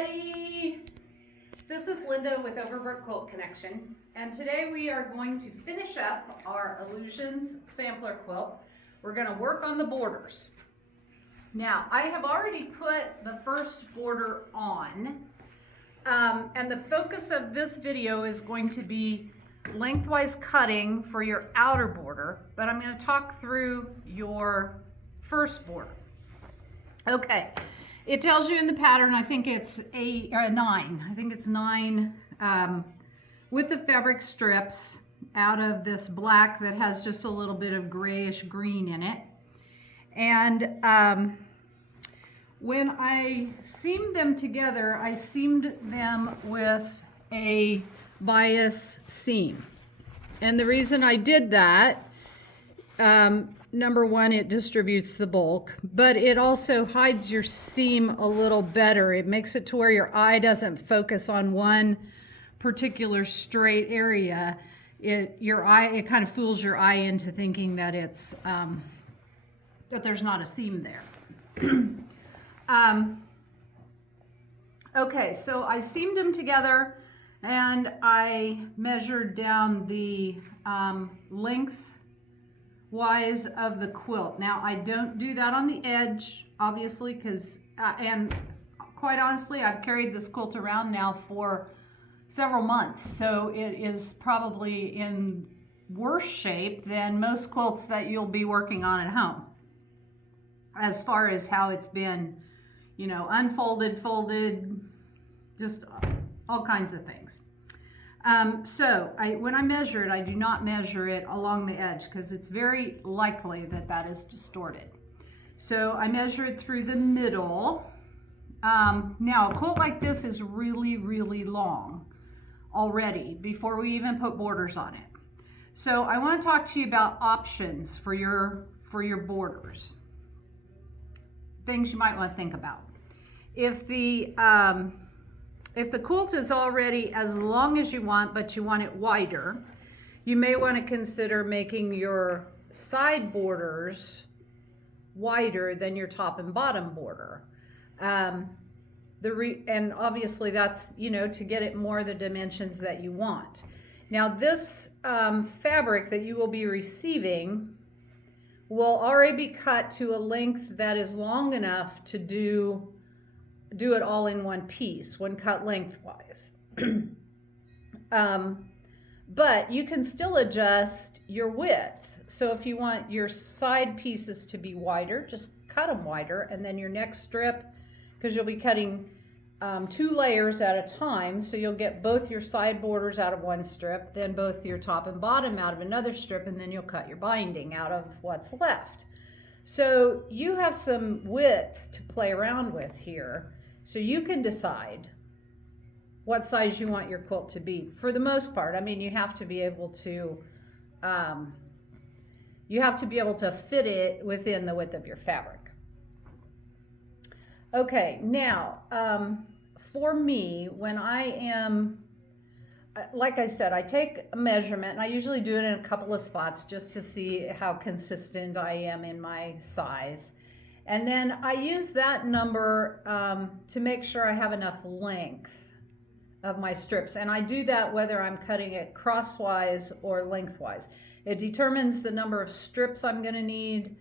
everybody. This is Linda with Overbrook Quilt Connection, and today we are going to finish up our Illusions sampler quilt. We're going to work on the borders. Now, I have already put the first border on, and the focus of this video is going to be lengthwise cutting for your outer border, but I'm going to talk through your first border. Okay. It tells you in the pattern, I think it's 8 or 9. I think it's 9 with the fabric strips out of this black that has just a little bit of grayish green in it. And when I seamed them together, I seamed them with a bias seam. And the reason I did that, number one, it distributes the bulk, but it also hides your seam a little better. It makes it to where your eye doesn't focus on one particular straight area. It kind of fools your eye into thinking that it's that there's not a seam there. Okay, so I seamed them together and I measured down the length wise of the quilt. Now, I don't do that on the edge, obviously, because, and quite honestly, I've carried this quilt around now for several months, so it is probably in worse shape than most quilts that you'll be working on at home, as far as how it's been, you know, unfolded, folded, just all kinds of things. So when I measure it, I do not measure it along the edge because it's very likely that that is distorted. So I measure it through the middle. Now a quilt like this is really, really long already before we even put borders on it. So I want to talk to you about options for your borders. Things you might want to think about. If the quilt is already as long as you want, but you want it wider, you may want to consider making your side borders wider than your top and bottom border. And obviously that's, you know, to get it more the dimensions that you want. Now this fabric that you will be receiving will already be cut to a length that is long enough to do it all in one piece when cut lengthwise. But you can still adjust your width. So if you want your side pieces to be wider, just cut them wider, and then your next strip, because you'll be cutting 2 layers at a time, so you'll get both your side borders out of one strip, then both your top and bottom out of another strip, and then you'll cut your binding out of what's left. So you have some width to play around with here. So you can decide what size you want your quilt to be. For the most part, I mean, you have to be able to fit it within the width of your fabric. Okay, now for me, when I am, like I said, I take a measurement, and I usually do it in a couple of spots just to see how consistent I am in my size. And then I use that number to make sure I have enough length of my strips. And I do that whether I'm cutting it crosswise or lengthwise. It determines the number of strips I'm going to need.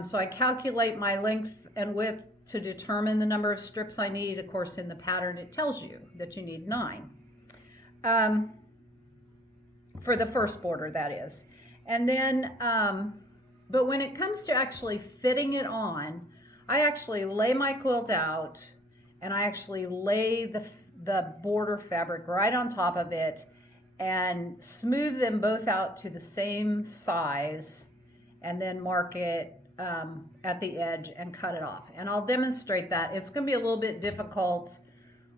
So I calculate my length and width to determine the number of strips I need. Of course, in the pattern, it tells you that you need 9. For the first border, that is. And then but when it comes to actually fitting it on, I actually lay my quilt out and I actually lay the border fabric right on top of it and smooth them both out to the same size, and then mark it at the edge and cut it off. And I'll demonstrate that. It's going to be a little bit difficult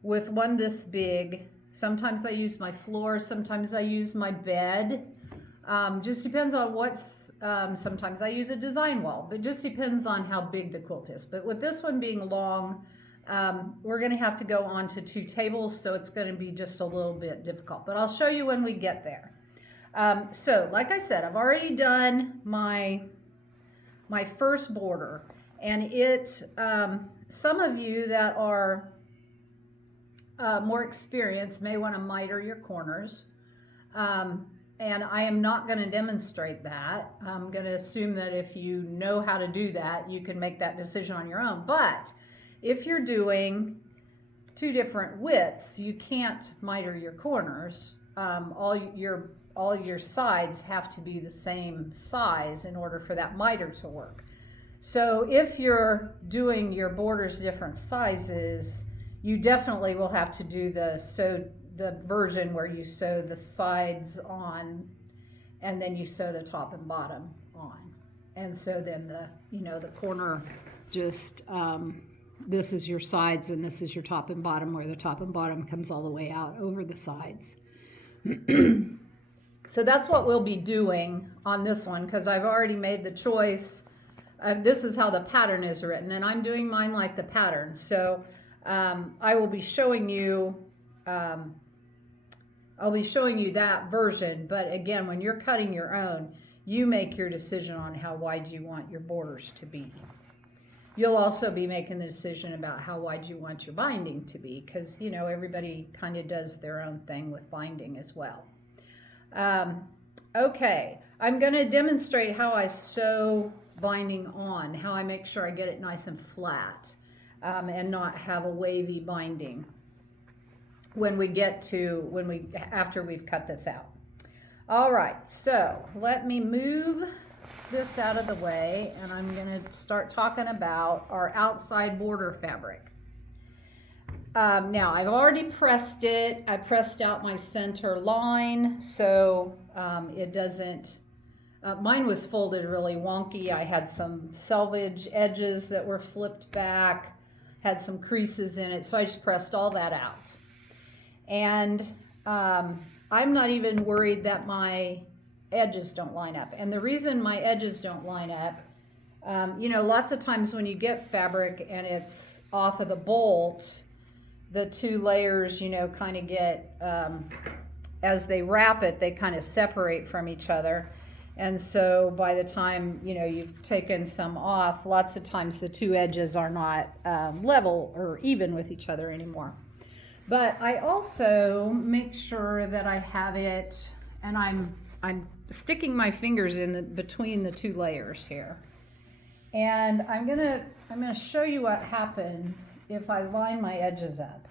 with one this big. Sometimes I use my floor, sometimes I use my bed. Just depends on what's, sometimes I use a design wall, but just depends on how big the quilt is. But with this one being long, we're going to have to go onto 2 tables, so it's going to be just a little bit difficult. But I'll show you when we get there. So like I said, I've already done my first border, and it, some of you that are more experienced may want to miter your corners. And I am not going to demonstrate that. I'm going to assume that if you know how to do that, you can make that decision on your own. But if you're doing two different widths, you can't miter your corners. All your sides have to be the same size in order for that miter to work. So if you're doing your borders different sizes, you definitely will have to do the version where you sew the sides on and then you sew the top and bottom on. And so then the corner just, this is your sides and this is your top and bottom, where the top and bottom comes all the way out over the sides. So that's what we'll be doing on this one, because I've already made the choice. This is how the pattern is written, and I'm doing mine like the pattern. So I will be showing you that version, but again, when you're cutting your own, you make your decision on how wide you want your borders to be. You'll also be making the decision about how wide you want your binding to be, because everybody kind of does their own thing with binding as well. Okay, I'm going to demonstrate how I sew binding on, how I make sure I get it nice and flat and not have a wavy binding after we've cut this out. All right, so let me move this out of the way, and I'm going to start talking about our outside border fabric. Now I've already pressed it. I pressed out my center line so it doesn't, mine was folded really wonky. I had some selvage edges that were flipped back, had some creases in it, so I just pressed all that out. And I'm not even worried that my edges don't line up. And the reason my edges don't line up, lots of times when you get fabric and it's off of the bolt, the two layers, kind of get, as they wrap it, they kind of separate from each other. And so by the time, you've taken some off, lots of times the two edges are not level or even with each other anymore. But I also make sure that I have it, and I'm sticking my fingers in between the two layers here. And I'm gonna show you what happens if I line my edges up.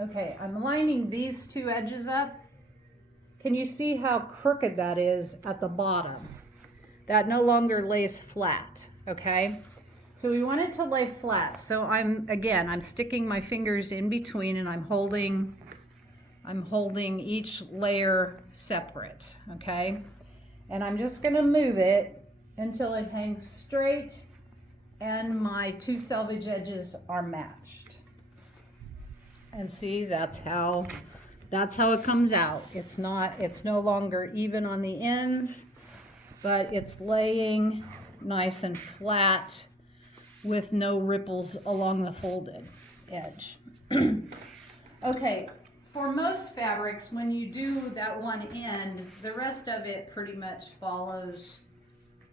Okay, I'm lining these two edges up. Can you see how crooked that is at the bottom? That no longer lays flat, okay? So we want it to lay flat. So I'm sticking my fingers in between, and I'm holding each layer separate, okay? And I'm just gonna move it until it hangs straight and my two selvage edges are matched. And see, that's how it comes out. It's no longer even on the ends, but it's laying nice and flat with no ripples along the folded edge. Okay, for most fabrics, when you do that one end, the rest of it pretty much follows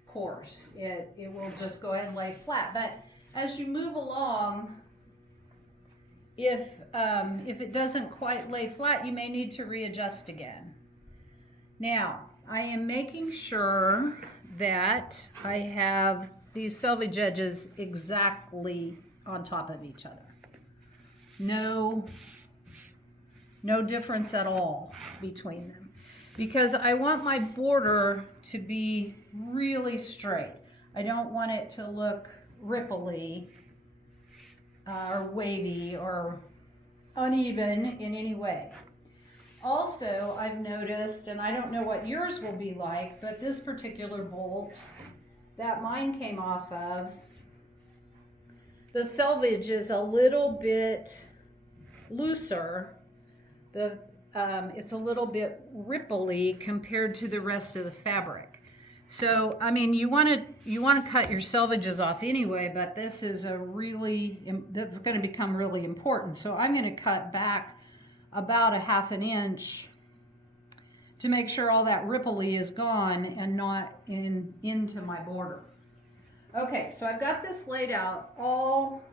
course. It will just go ahead and lay flat. But as you move along, if it doesn't quite lay flat, you may need to readjust again. Now, I am making sure that I have these selvage edges exactly on top of each other. No difference at all between them, because I want my border to be really straight. I don't want it to look ripply or wavy or uneven in any way. Also, I've noticed, and I don't know what yours will be like, but this particular bolt that mine came off of, the selvage is a little bit looser. It's a little bit ripply compared to the rest of the fabric. So, I mean, you want to cut your selvages off anyway, but this is that's going to become really important. So I'm going to cut back about 1/2 inch to make sure all that ripply is gone and not into my border. Okay, so I've got this laid out all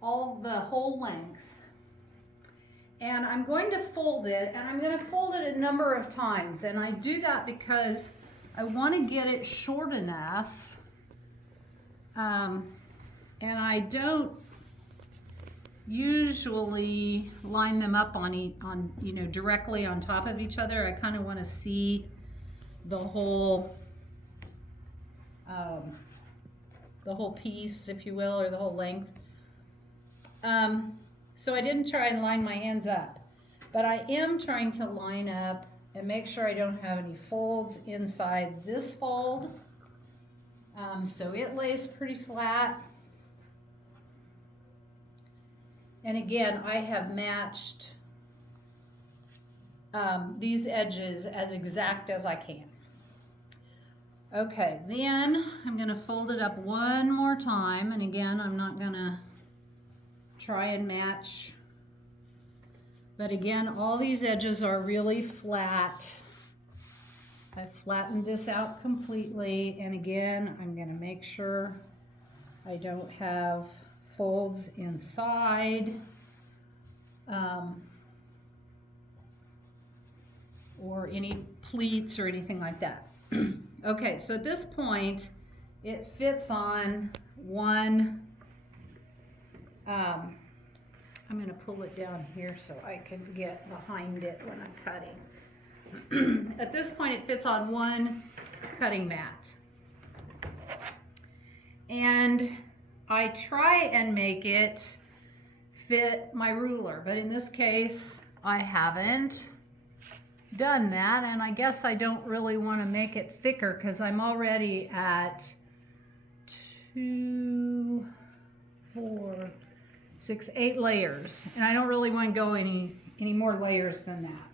the whole length. And I'm going to fold it, and I'm going to fold it a number of times. And I do that because I want to get it short enough. And I don't usually line them up on directly on top of each other. I kind of want to see the whole piece, if you will, or the whole length. So I didn't try and line my ends up, but I am trying to line up and make sure I don't have any folds inside this fold. So it lays pretty flat. And again, I have matched these edges as exact as I can. Okay, then I'm going to fold it up one more time. And again, I'm not going to try and match. But again, all these edges are really flat. I've flattened this out completely. And again, I'm going to make sure I don't have folds inside or any pleats or anything like that. Okay, so at this point it fits on one. I'm going to pull it down here so I can get behind it when I'm cutting. At this point it fits on one cutting mat. And I try and make it fit my ruler, but in this case I haven't done that, and I guess I don't really want to make it thicker because I'm already at 2, 4, 6, 8 layers, and I don't really want to go any more layers than that.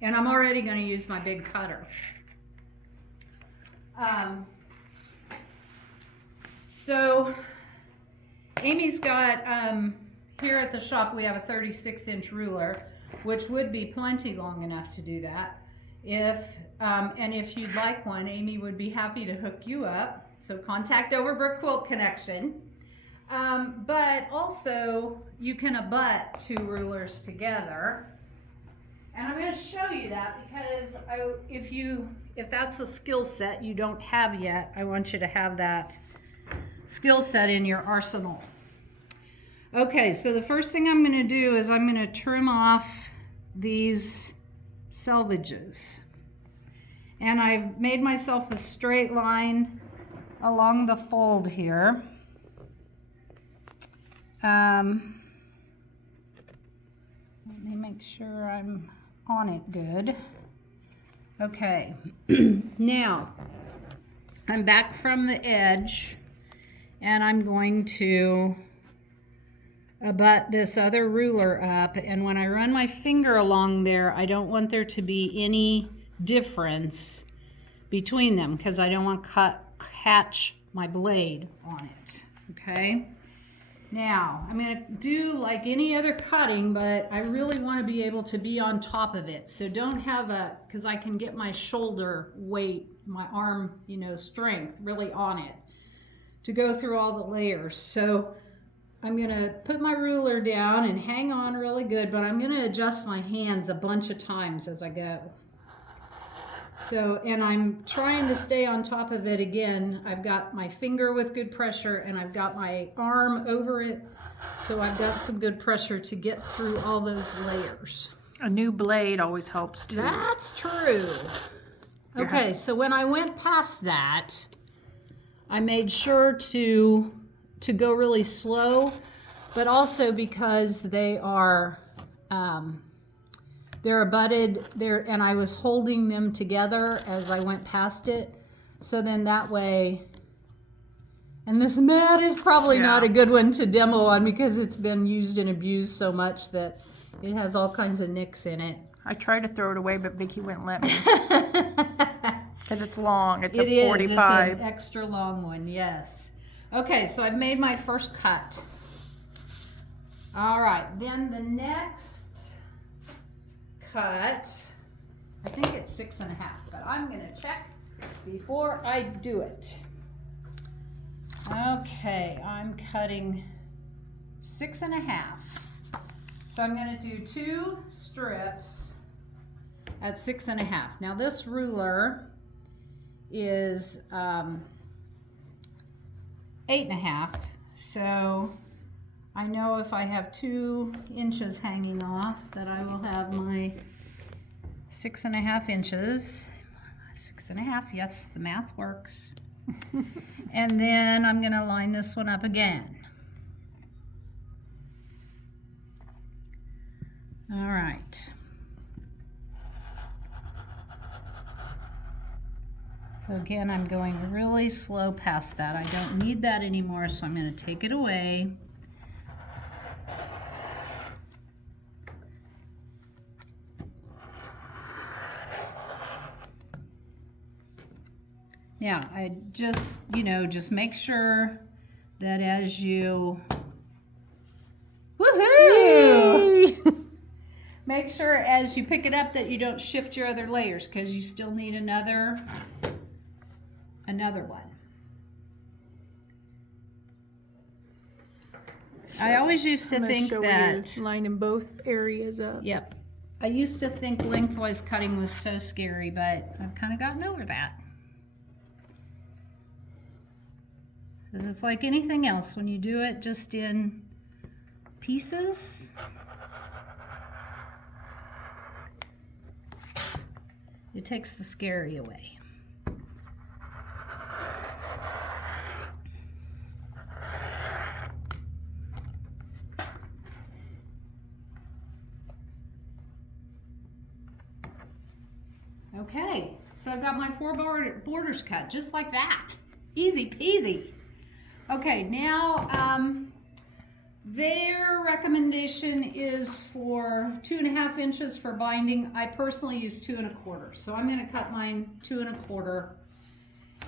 And I'm already going to use my big cutter. So Amy's got, here at the shop we have a 36-inch ruler, which would be plenty long enough to do that. And if you'd like one, Amy would be happy to hook you up. So contact Overbrook Quilt Connection. But also you can abut 2 rulers together. And I'm going to show you that because if that's a skill set you don't have yet, I want you to have that skill set in your arsenal. Okay, so the first thing I'm going to do is I'm going to trim off these selvages. And I've made myself a straight line along the fold here. Let me make sure I'm on it good. Okay, now I'm back from the edge and I'm going to abut this other ruler up, and when I run my finger along there, I don't want there to be any difference between them because I don't want to catch my blade on it. Okay, now I'm going to do like any other cutting, but I really want to be able to be on top of it, so don't have because I can get my shoulder weight, my arm, strength really on it to go through all the layers. So I'm going to put my ruler down and hang on really good, but I'm going to adjust my hands a bunch of times as I go. So, and I'm trying to stay on top of it again. I've got my finger with good pressure and I've got my arm over it. So I've got some good pressure to get through all those layers. A new blade always helps too. That's true. Okay, so when I went past that, I made sure to go really slow, but also because they are they're abutted there, and I was holding them together as I went past it, so then that way. And this mat is probably not a good one to demo on because it's been used and abused so much that it has all kinds of nicks in it. I tried to throw it away, but Vicki wouldn't let me. Because it's long. It's a 45. It's an extra long one, yes. Okay, so I've made my first cut. All right, then the next cut, I think it's 6.5, but I'm going to check before I do it. Okay, I'm cutting 6.5. So I'm going to do 2 strips at 6.5. Now this ruler is 8.5. So I know if I have 2 inches hanging off that I will have my 6.5 inches. 6.5, yes, the math works. And then I'm going to line this one up again. All right. So again, I'm going really slow past that. I don't need that anymore, so I'm going to take it away. Now, I just, just make sure that as you, woohoo! Make sure as you pick it up that you don't shift your other layers, because you still need another one. I always used to think that lining both areas up. Yep. I used to think lengthwise cutting was so scary, but I've kind of gotten over that. Because it's like anything else, when you do it just in pieces, it takes the scary away. Okay, so I've got my 4 borders cut, just like that. Easy peasy. Okay, now their recommendation is for 2.5 inches for binding. I personally use 2 1/4, so I'm going to cut mine 2 1/4.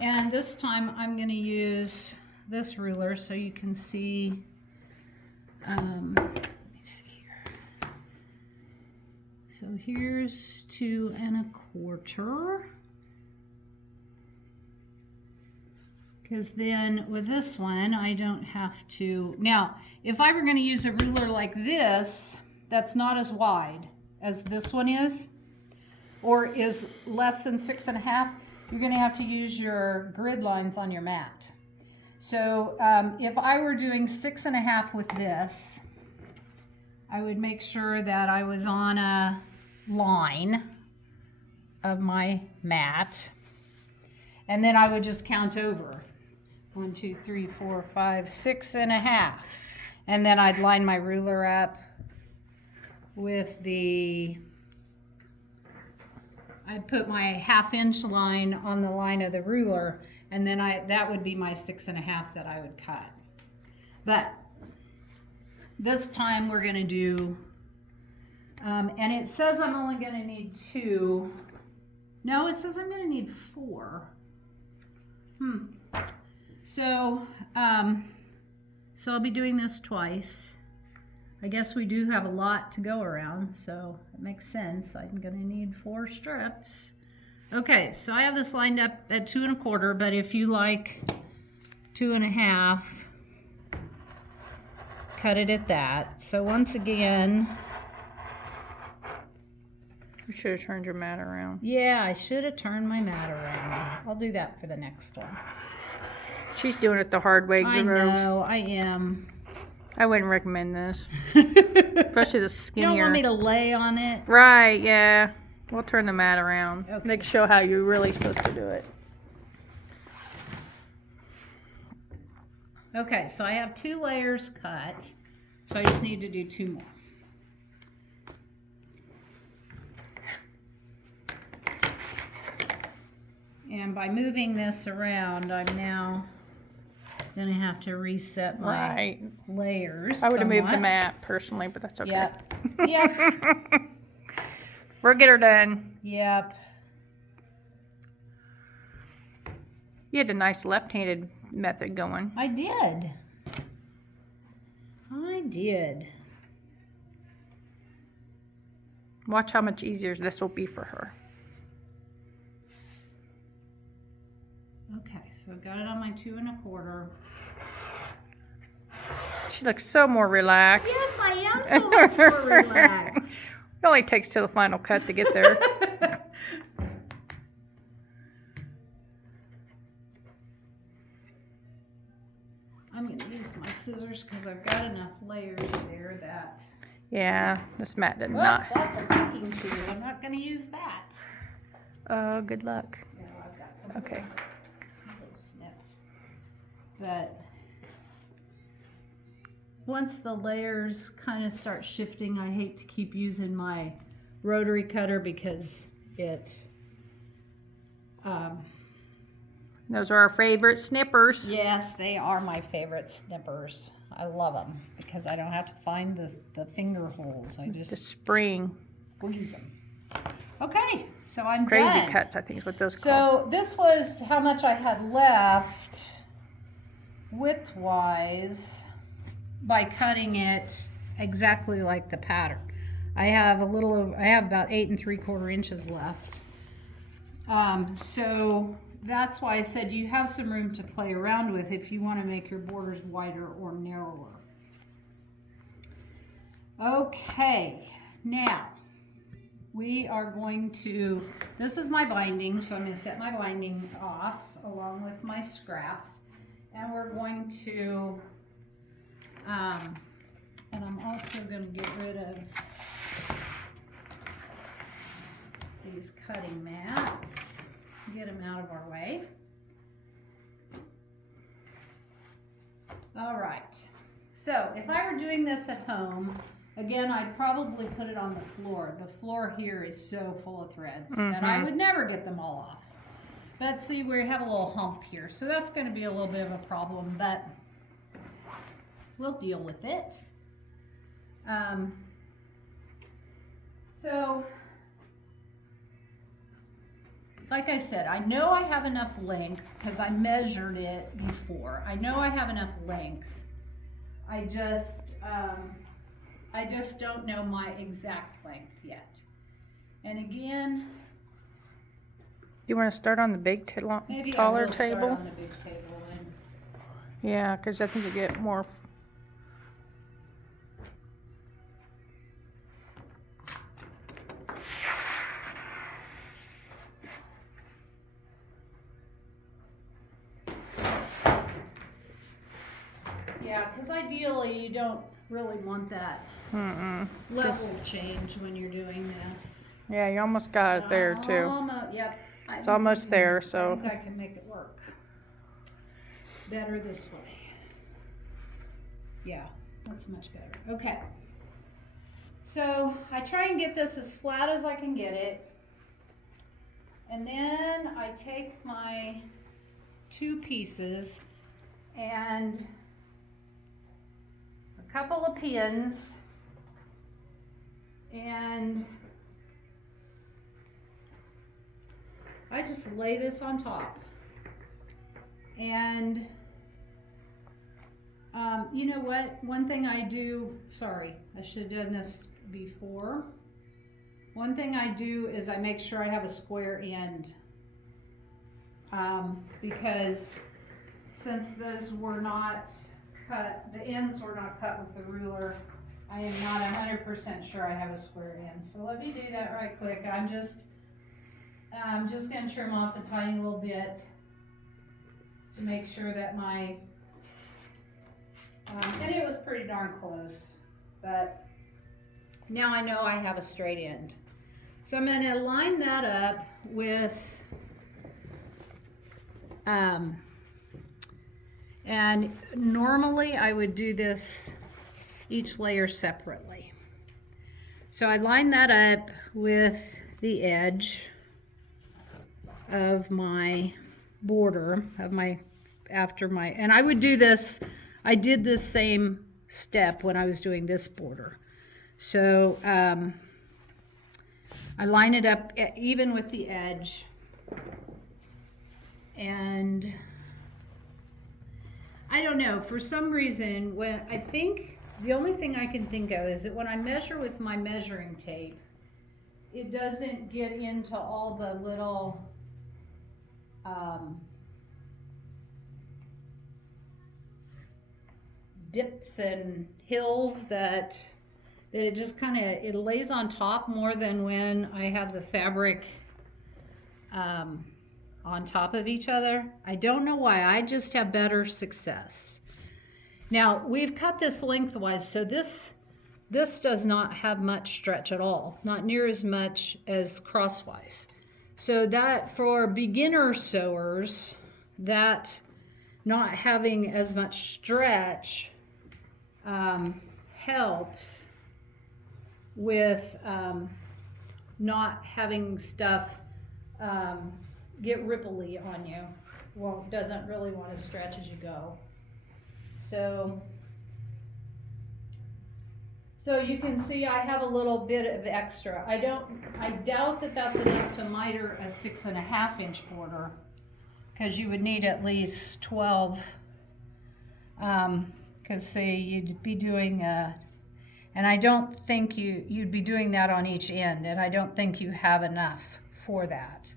And this time I'm going to use this ruler so you can see. Let me see here. So here's 2 1/4. Because then with this one, I don't have to. Now, if I were going to use a ruler like this, that's not as wide as this one is, or is less than 6.5, you're going to have to use your grid lines on your mat. So if I were doing 6.5 with this, I would make sure that I was on a line of my mat, and then I would just count over. 1, 2, 3, 4, 5, 6.5. And then I'd line my ruler up with I'd put my 1/2 inch line on the line of the ruler, and then that would be my 6.5 that I would cut. But this time we're gonna do, and it says I'm only gonna need 2. No, it says I'm gonna need 4. So I'll be doing this twice. I guess we do have a lot to go around, so it makes sense. I'm gonna need 4 strips. Okay, so I have this lined up at 2 1/4, but if you like 2.5, cut it at that. So once again, You should have turned your mat around. yeah, I should have turned my mat around. I'll do that for the next one. She's doing it the hard way, girls. I know, I am. I wouldn't recommend this. Especially the skinnier. You don't want me to lay on it? Right, yeah. We'll turn the mat around. Okay. They can show how you're really supposed to do it. Okay, so I have 2 layers cut, so I just need to do 2 more. And by moving this around, I'm now gonna have to reset my Right. layers. I would have moved the somewhat. mat personally, but that's okay. Yep. Yep. We'll get her done. Yep. You had a nice left-handed method going. I did. I did. Watch how much easier this will be for her. Okay, so I got it on my 2 1/4. She looks so more relaxed. Yes, I am so much more relaxed. It only takes till the final cut to get there. I'm going to use my scissors because I've got enough layers there that... Yeah, this mat did Whoops, not. that's a cooking tool. I'm not going to use that. Oh, good luck. Yeah, I've got some, Okay. some little snips. But once the layers kind of start shifting, I hate to keep using my rotary cutter because it... Those are our favorite snippers. Yes, they are my favorite snippers. I love them because I don't have to find the finger holes. I just The spring. squeeze them. Okay, so I'm Crazy done. cuts, I think is what those called. So this was how much I had left widthwise by cutting it exactly like the pattern. I have about 8 3/4 inches left. So that's why I said you have some room to play around with if you want to make your borders wider or narrower. Okay, now we are going to, this is my binding, so I'm going to set my binding off along with my scraps, and we're going to, and I'm also going to get rid of these cutting mats, get them out of our way. All right, so if I were doing this at home, again, I'd probably put it on the floor. The floor here is so full of threads that I would never get them all off. But see, we have a little hump here, so that's going to be a little bit of a problem, but we'll deal with it. So, like I said, I know I have enough length because I measured it before. I know I have enough length. I just don't know my exact length yet. And again, You want to start on the big maybe I taller will start table? on the big table. And Yeah, because I think you get more. yeah, because ideally you don't really want that level change when you're doing this. Yeah, you almost got it there too. Yep. It's almost there, I so think I can make it work better this way. Yeah, that's much better. Okay. So I try and get this as flat as I can get it. And then I take my 2 pieces and a couple of pins and I just lay this on top. And you know what? One thing I do, sorry, I should have done this before. One thing I do is I make sure I have a square end. Because since those were not cut, the ends were not cut with the ruler, I am not 100% sure I have a square end. So let me do that right quick. I'm just going to trim off a tiny little bit to make sure that my, and it was pretty darn close, but now I know I have a straight end. So I'm going to line that up with, and normally I would do this each layer separately. So I line that up with the edge of my border of my and I would do this, I did this same step when I was doing this border. So I line it up even with the edge, and I don't know, for some reason, when I think the only thing I can think of is that when I measure with my measuring tape, it doesn't get into all the little dips and hills that it just kind of, it lays on top more than when I have the fabric on top of each other. I don't know why, I just have better success. Now we've cut this lengthwise, so this does not have much stretch at all, not near as much as crosswise. So that for beginner sewers, that not having as much stretch helps with not having stuff get ripply on you. Well, doesn't really want to stretch as you go. So you can see I have a little bit of extra. I doubt that that's enough to miter a 6.5 inch border, because you would need at least 12. Because say you'd be doing and I don't think you'd be doing that on each end, and I don't think you have enough for that.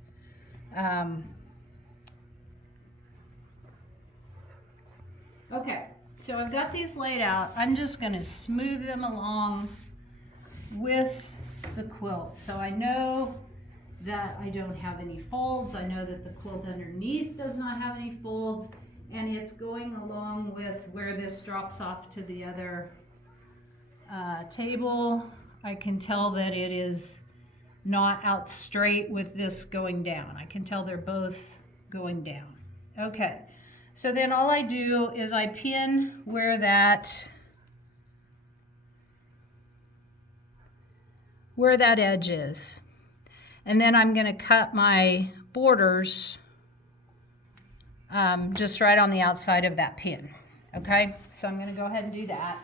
Okay, so I've got these laid out. I'm just going to smooth them along with the quilt. So I know that I don't have any folds. I know that the quilt underneath does not have any folds, and it's going along with where this drops off to the other table. I can tell that it is not out straight with this going down. I can tell they're both going down. Okay, so then all I do is I pin where that edge is. And then I'm going to cut my borders just right on the outside of that pin. Okay, so I'm going to go ahead and do that.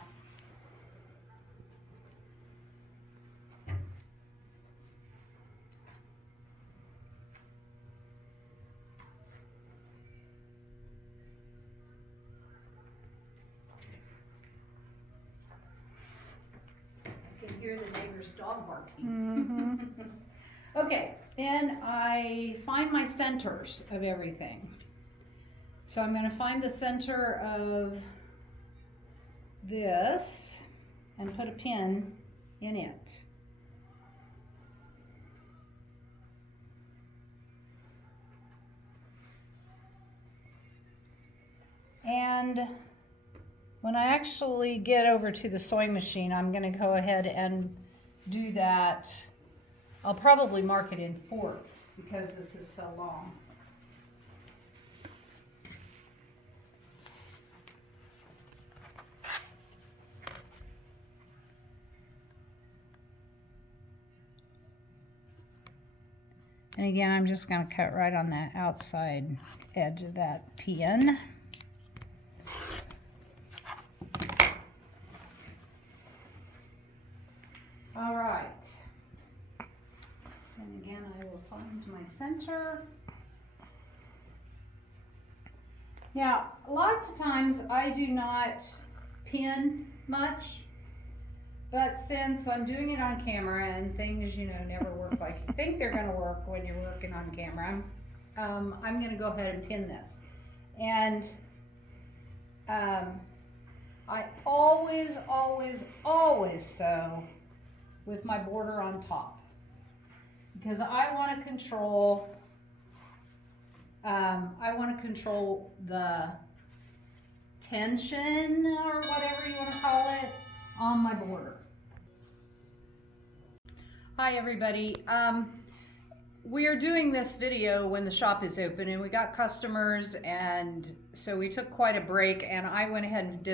Hear the neighbor's dog barking. Mm-hmm. Okay, then I find my centers of everything. So I'm going to find the center of this and put a pin in it. And when I actually get over to the sewing machine, I'm going to go ahead and do that. I'll probably mark it in fourths because this is so long. And again, I'm just going to cut right on that outside edge of that pin. All right, and again I will find my center. Now, lots of times I do not pin much, but since I'm doing it on camera and things, never work like you think they're going to work when you're working on camera, I'm going to go ahead and pin this. And I always sew with my border on top, because I want to control the tension, or whatever you want to call it, on my border. Hi everybody. We are doing this video when the shop is open, and we got customers, and so we took quite a break, and I went ahead and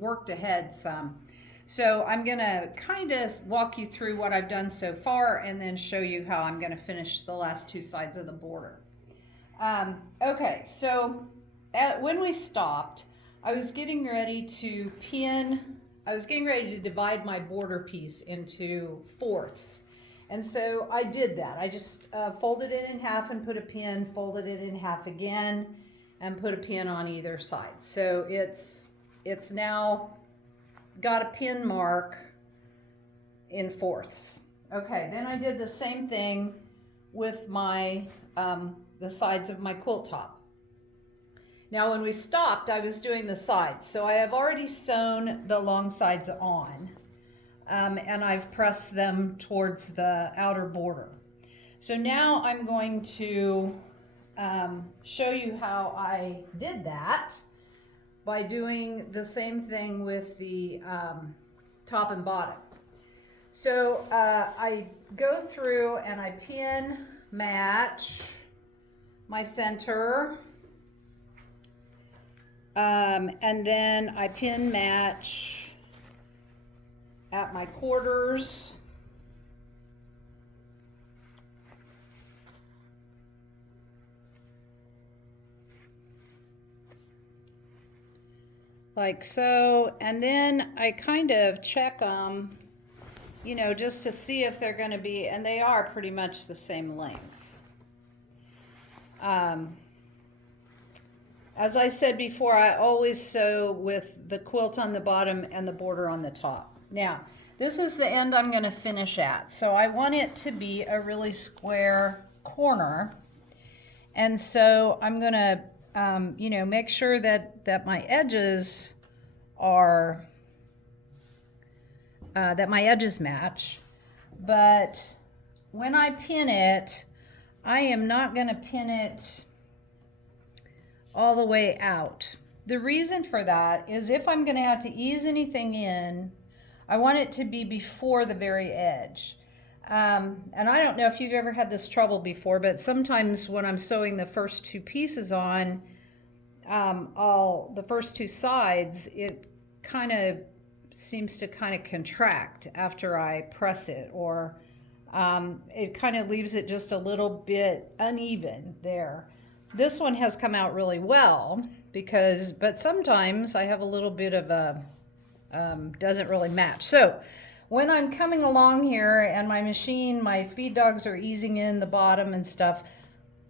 worked ahead some. So I'm gonna kind of walk you through what I've done so far, and then show you how I'm gonna finish the last two sides of the border. Okay, so when we stopped, I was getting ready to divide my border piece into fourths. And so I did that. I just folded it in half and put a pin, folded it in half again, and put a pin on either side. So it's now got a pin mark in fourths. Okay, then I did the same thing with my the sides of my quilt top. Now when we stopped, I was doing the sides. So I have already sewn the long sides on, and I've pressed them towards the outer border. So now I'm going to show you how I did that by doing the same thing with the top and bottom. So I go through and I pin match my center, and then I pin match at my quarters. Like so, and then I kind of check them, you know, just to see if they're going to be, and they are pretty much the same length. As I said before, I always sew with the quilt on the bottom and the border on the top. Now, this is the end I'm going to finish at. So I want it to be a really square corner. And so I'm going to you know, make sure that my edges are, that my edges match. But when I pin it, I am not going to pin it all the way out. The reason for that is if I'm going to have to ease anything in, I want it to be before the very edge. And I don't know if you've ever had this trouble before, but sometimes when I'm sewing the first two pieces on, the first two sides, it kind of seems to kind of contract after I press it, or it kind of leaves it just a little bit uneven there. This one has come out really well but sometimes I have a little bit of a, doesn't really match. So when I'm coming along here and my feed dogs are easing in the bottom and stuff,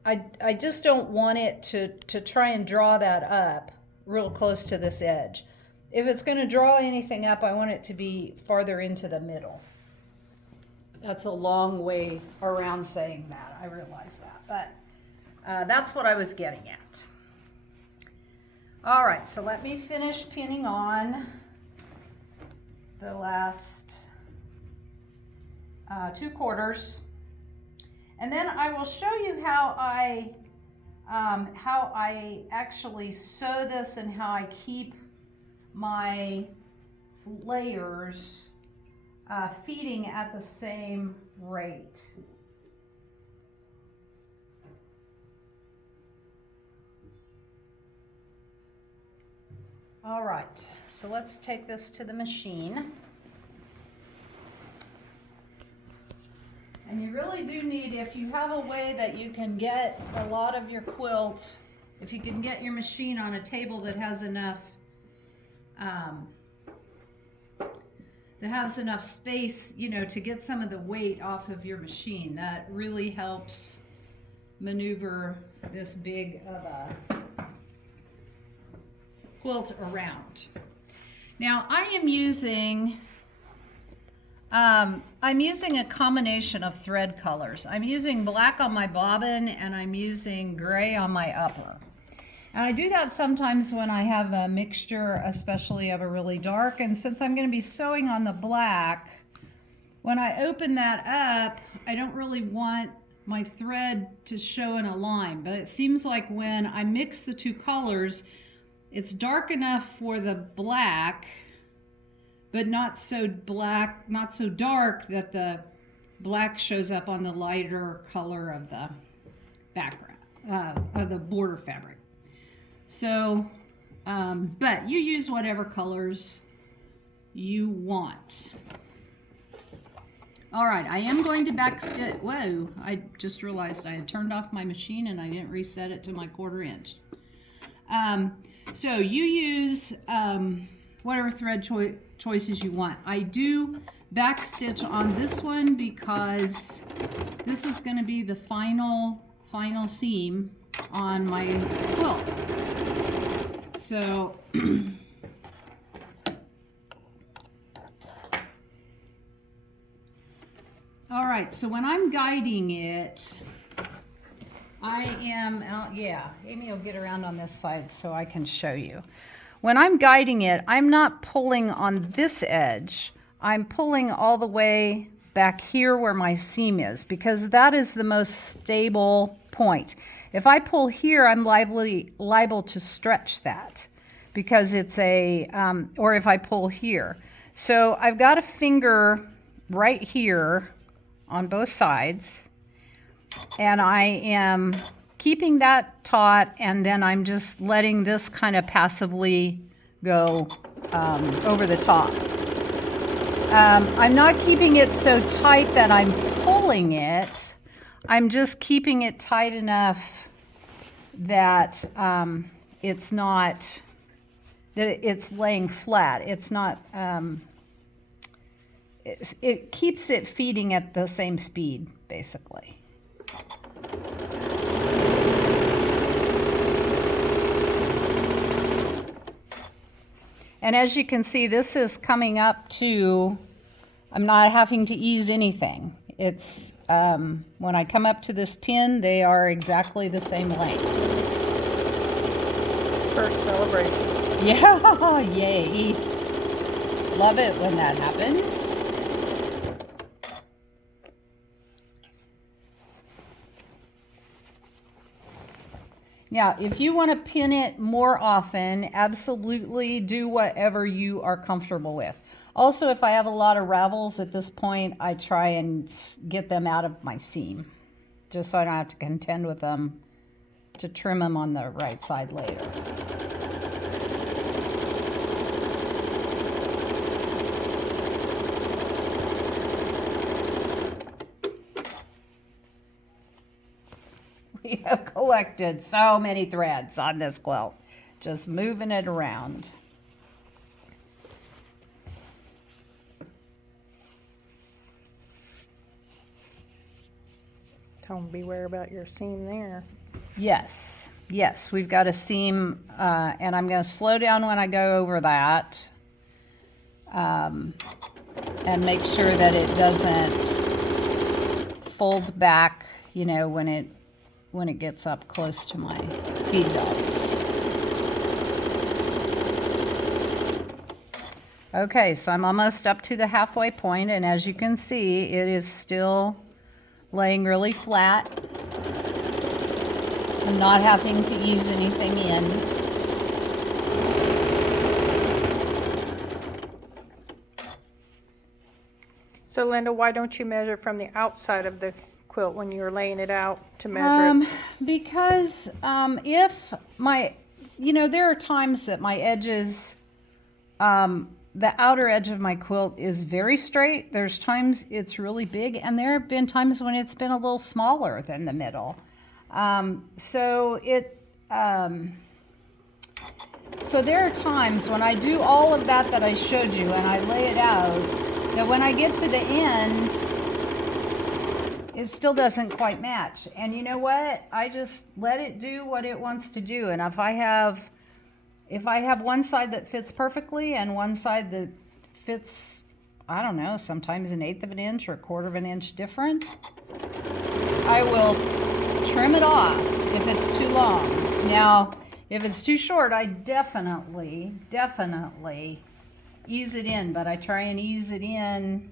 I just don't want it to try and draw that up real close to this edge. If it's going to draw anything up, I want it to be farther into the middle. That's a long way around saying that, I realize that, but that's what I was getting at. All right, so let me finish pinning on the last 2 quarters, and then I will show you how I actually sew this and how I keep my layers feeding at the same rate. All right, so let's take this to the machine. And you really do need, if you have a way that you can get a lot of your quilt, if you can get your machine on a table that has enough space, you know, to get some of the weight off of your machine, that really helps maneuver this big of a quilt around. Now I am using I'm using a combination of thread colors. I'm using black on my bobbin and I'm using gray on my upper. And I do that sometimes when I have a mixture, especially of a really dark. And since I'm going to be sewing on the black, when I open that up, I don't really want my thread to show in a line. But it seems like when I mix the two colors, it's dark enough for the black, but not so black, not so dark that the black shows up on the lighter color of the background, of the border fabric. So, but you use whatever colors you want. All right, I am going to backstitch. Whoa, I just realized I had turned off my machine and I didn't reset it to my 1/4 inch. So you use whatever thread choices you want. I do backstitch on this one because this is going to be the final seam on my quilt. So all right, so when I'm guiding it, Yeah, Amy will get around on this side so I can show you. When I'm guiding it, I'm not pulling on this edge. I'm pulling all the way back here where my seam is, because that is the most stable point. If I pull here, I'm liable to stretch that because it's or if I pull here. So I've got a finger right here on both sides, and I am keeping that taut, and then I'm just letting this kind of passively go over the top. I'm not keeping it so tight that I'm pulling it. I'm just keeping it tight enough that it's not, that it's laying flat. It's not, it keeps it feeding at the same speed, basically. And as you can see, this is coming up to, I'm not having to ease anything. It's, when I come up to this pin, they are exactly the same length. First celebration. Yeah, yay. Love it when that happens. Now, if you want to pin it more often, absolutely do whatever you are comfortable with. Also, if I have a lot of ravels at this point, I try and get them out of my seam, just so I don't have to contend with them to trim them on the right side later. We have collected so many threads on this quilt, just moving it around. Tell them beware about your seam there. Yes, yes, we've got a seam, and I'm going to slow down when I go over that, and make sure that it doesn't fold back, you know, when it gets up close to my feed values. Okay, so I'm almost up to the halfway point, and as you can see, it is still laying really flat. I'm not having to ease anything in. So Linda, why don't you measure from the outside of the quilt when you're laying it out to measure it? Because if my, you know, there are times that my edges, the outer edge of my quilt is very straight. There's times it's really big, and there have been times when it's been a little smaller than the middle. So there are times when I do all of that I showed you and I lay it out, that when I get to the end, it still doesn't quite match. And you know what? I just let it do what it wants to do. And if I have one side that fits perfectly and one side that fits, I don't know, sometimes 1/8 of an inch or 1/4 of an inch different, I will trim it off if it's too long. Now, if it's too short, I definitely ease it in, but I try and ease it in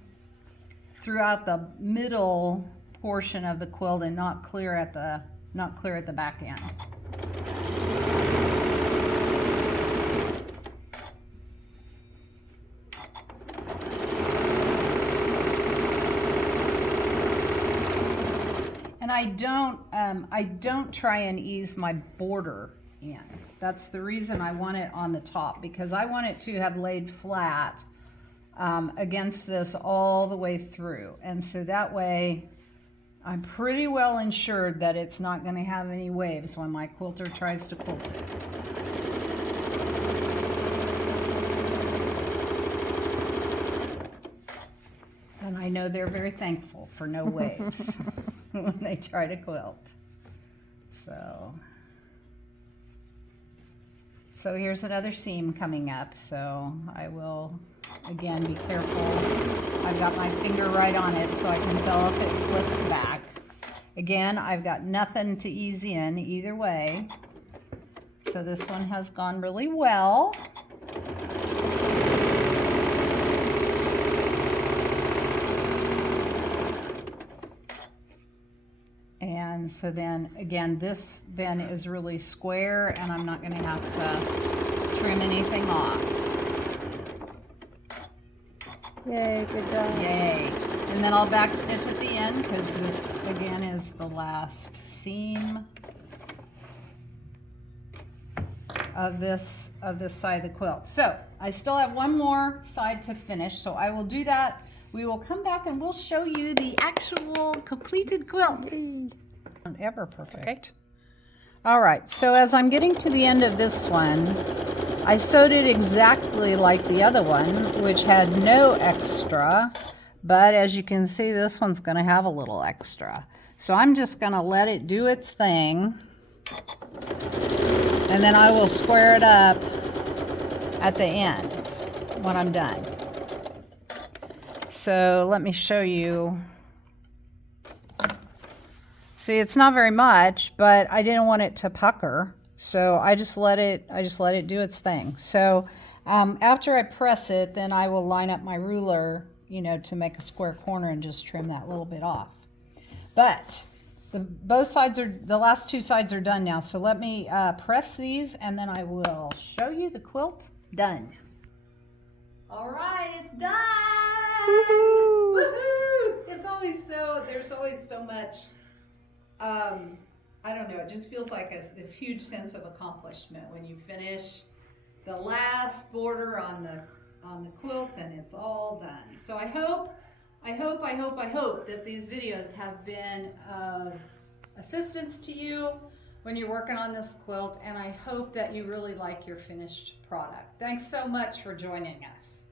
throughout the middle portion of the quilt and not clear at the back end. And I don't try and ease my border in. That's the reason I want it on the top, because I want it to have laid flat against this all the way through. And so that way I'm pretty well ensured that it's not going to have any waves when my quilter tries to quilt it. And I know they're very thankful for no waves when they try to quilt. So here's another seam coming up, so I will again be careful. I've got my finger right on it so I can tell if it flips back. Again, I've got nothing to ease in either way. So this one has gone really well. And so then again, this then is really square and I'm not gonna have to trim anything off. Yay, good job. Yay. And then I'll back stitch at the end because this again is the last seam of this side of the quilt. So I still have one more side to finish, so I will do that. We will come back and we'll show you the actual completed quilt. Ever perfect. Okay. All right, so as I'm getting to the end of this one, I sewed it exactly like the other one, which had no extra, but as you can see, this one's gonna have a little extra. So I'm just gonna let it do its thing, and then I will square it up at the end when I'm done. So let me show you. See, it's not very much, but I didn't want it to pucker, so I just let it do its thing. So after I press it, then I will line up my ruler, you know, to make a square corner and just trim that little bit off. But both sides are, the last two sides are done now. So let me press these and then I will show you the quilt done. All right, it's done. Woohoo! It's always so, there's always so much. I don't know, it just feels like this huge sense of accomplishment when you finish the last border on the quilt and it's all done. So I hope that these videos have been of assistance to you when you're working on this quilt, and I hope that you really like your finished product. Thanks so much for joining us.